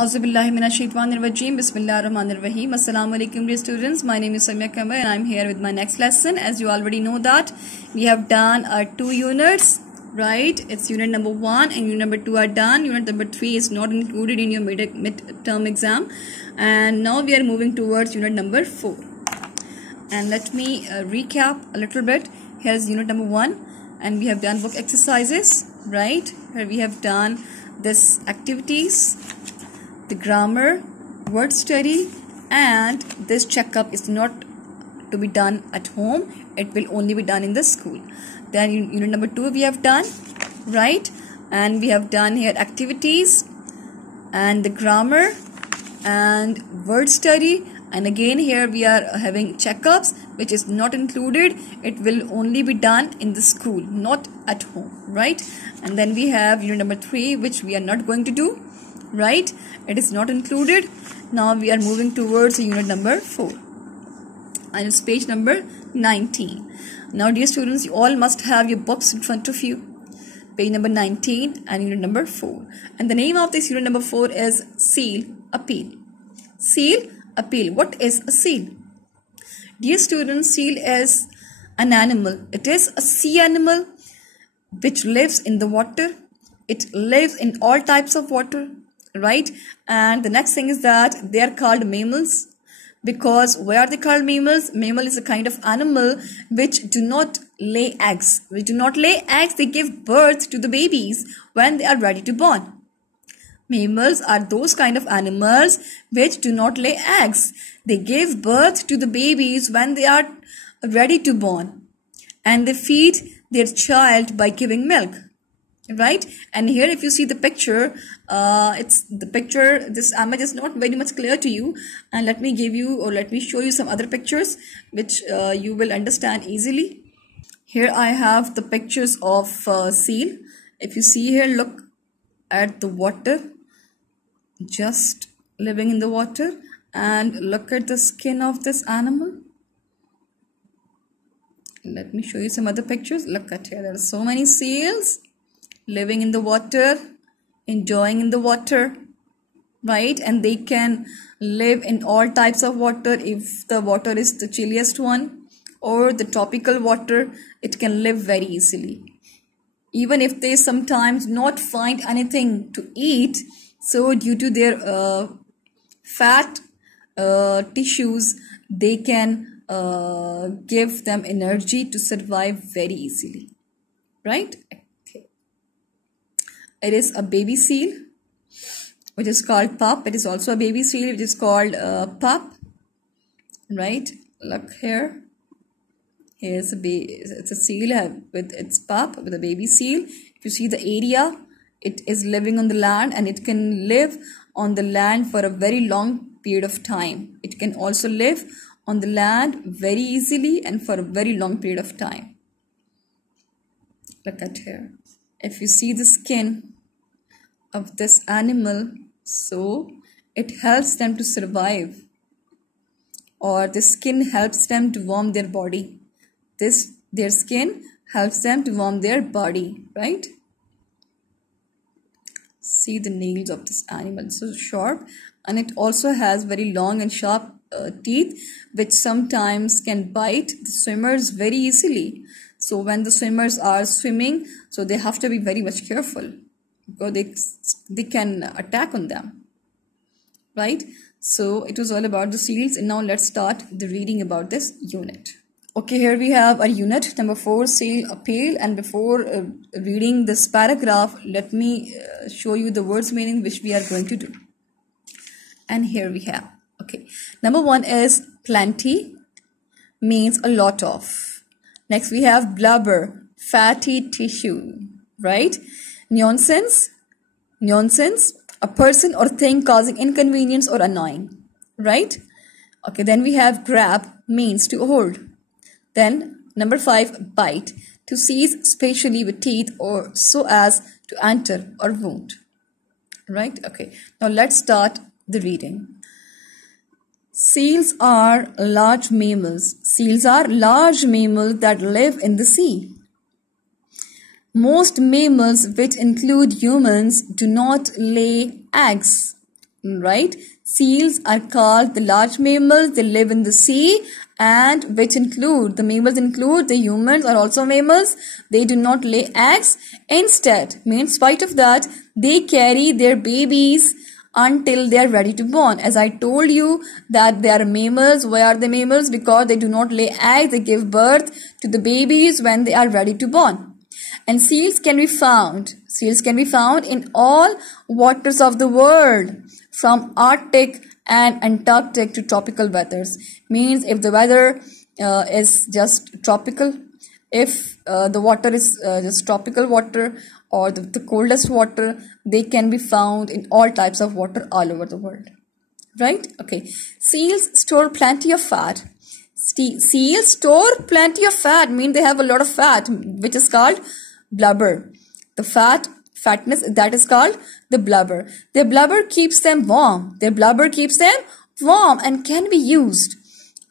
Auzubillahiminash-shaytanir-rajim. Bismillahir-rahmanir-rahim. Assalamu alaikum dear students. My name is Samia Kamar and I'm here with my next lesson. As you already know that we have done our 2 units, right? It's unit number 1 and unit number 2 are done. Unit number 3 is not included in your mid-term exam. And now we are moving towards unit number 4. And let me recap a little bit. Here's unit number 1 and we have done book exercises, right? Here we have done this activities, the grammar, word study, and this checkup is not to be done at home. It will only be done in the school. Then unit number 2 we have done, right? And we have done here activities and the grammar and word study. And again here we are having checkups, which is not included. It will only be done in the school, not at home, right? And then we have unit number 3, which we are not going to do, right? It is not included. Now we are moving towards unit number 4 and it's page number 19. Now dear students, you all must have your books in front of you, page number 19 and unit number 4. And the name of this unit number 4 is Seal Appeal. Seal Appeal. What is a seal? Dear students, seal is an animal. It is a sea animal which lives in the water. It lives in all types of water, right? And the next thing is that they are called mammals. Because why are they called mammals? Mammal is a kind of animal which do not lay eggs. Which do not lay eggs, they give birth to the babies when they are ready to born. Mammals are those kind of animals which do not lay eggs. They give birth to the babies when they are ready to born. And they feed their child by giving milk. Right? And here if you see the picture, this image is not very much clear to you. And let me show you some other pictures which you will understand easily. Here I have the pictures of seal. If you see here, look at the water, just living in the water, and look at the skin of this animal. Let me show you some other pictures. Look at here, there are so many seals living in the water, enjoying in the water, right? And they can live in all types of water. If the water is the chilliest one or the tropical water, it can live very easily. Even if they sometimes not find anything to eat, so due to their fat tissues, they can give them energy to survive very easily, right? It is a baby seal which is called pup. It is also a baby seal which is called pup, right? Look here. Here's it's a seal with its pup, with a baby seal. If you see the area, it is living on the land and it can live on the land for a very long period of time. It can also live on the land very easily and for a very long period of time. Look at here. If you see the skin of this animal, so it helps them to survive, or the skin helps them to warm their body. Their skin helps them to warm their body, right? See the nails of this animal, so sharp, and it also has very long and sharp teeth which sometimes can bite the swimmers very easily. So when the swimmers are swimming, so they have to be very much careful because they can attack on them, right? So it was all about the seals, and now let's start the reading about this unit. Okay, here we have our unit number 4, Seal Appeal. And before reading this paragraph, let me show you the words meaning which we are going to do. And here we have, okay, number 1 is plenty, means a lot of. Next we have blubber, fatty tissue, right? Nuisance, a person or thing causing inconvenience or annoying, right? Okay, then we have grab, means to hold. Then number 5, bite, to seize especially with teeth or so as to enter or wound, right? Okay, now let's start the reading. Seals are large mammals. Seals are large mammals that live in the sea. Most mammals, which include humans, do not lay eggs. right? Seals are called the large mammals. They live in the sea, and which include, the mammals include, the humans are also mammals. They do not lay eggs. Instead, in spite of that, they carry their babies until they are ready to born. As I told you that they are mammals. Why are they mammals? Because they do not lay eggs. They give birth to the babies when they are ready to born. And seals can be found in all waters of the world, from Arctic and Antarctic to tropical weathers. Means if the weather is just tropical, if the water is just tropical water, or the coldest water, they can be found in all types of water all over the world. Right? Okay. Seals store plenty of fat. Seals store plenty of fat, means they have a lot of fat, which is called blubber. The fatness, that is called the blubber. Their blubber keeps them warm. And can be used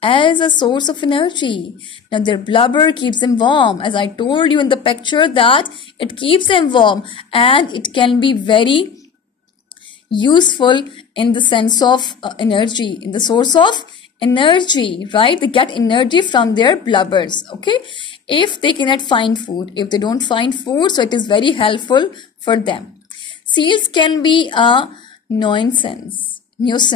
as a source of energy. Now their blubber keeps them warm. As I told you in the picture that it keeps them warm, and it can be very useful in the sense of energy, in the source of energy, right? They get energy from their blubbers, okay? If they cannot find food, if they don't find food, so it is very helpful for them. Seals can be a nuisance. Seals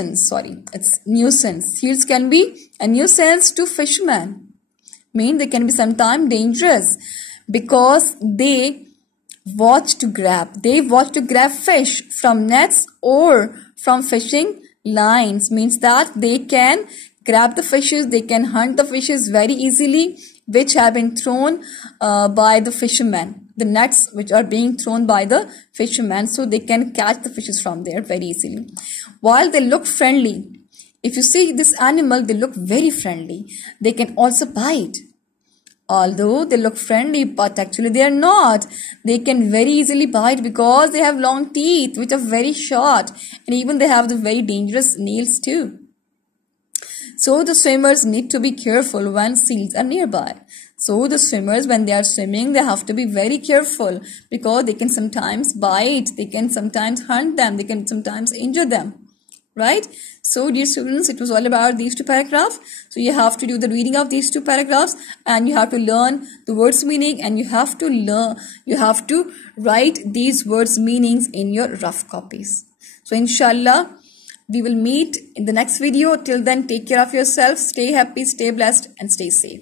can be a nuisance to fishermen. They can be sometimes dangerous because they watch to grab fish from nets or from fishing lines. Means that they can grab the fishes, they can hunt the fishes very easily, which have been thrown by the fishermen. The nets which are being thrown by the fishermen, so they can catch the fishes from there very easily. While they look friendly, if you see this animal, they look very friendly. They can also bite. Although they look friendly, but actually they are not. They can very easily bite because they have long teeth which are very short, and even they have the very dangerous nails too. So the swimmers need to be careful when seals are nearby. So the swimmers, when they are swimming, they have to be very careful because they can sometimes bite, they can sometimes hunt them, they can sometimes injure them. Right? So dear students, it was all about these two paragraphs. So you have to do the reading of these two paragraphs, and you have to learn the words meaning, and you have to write these words meanings in your rough copies. So inshallah, we will meet in the next video. Till then, take care of yourself, stay happy, stay blessed, and stay safe.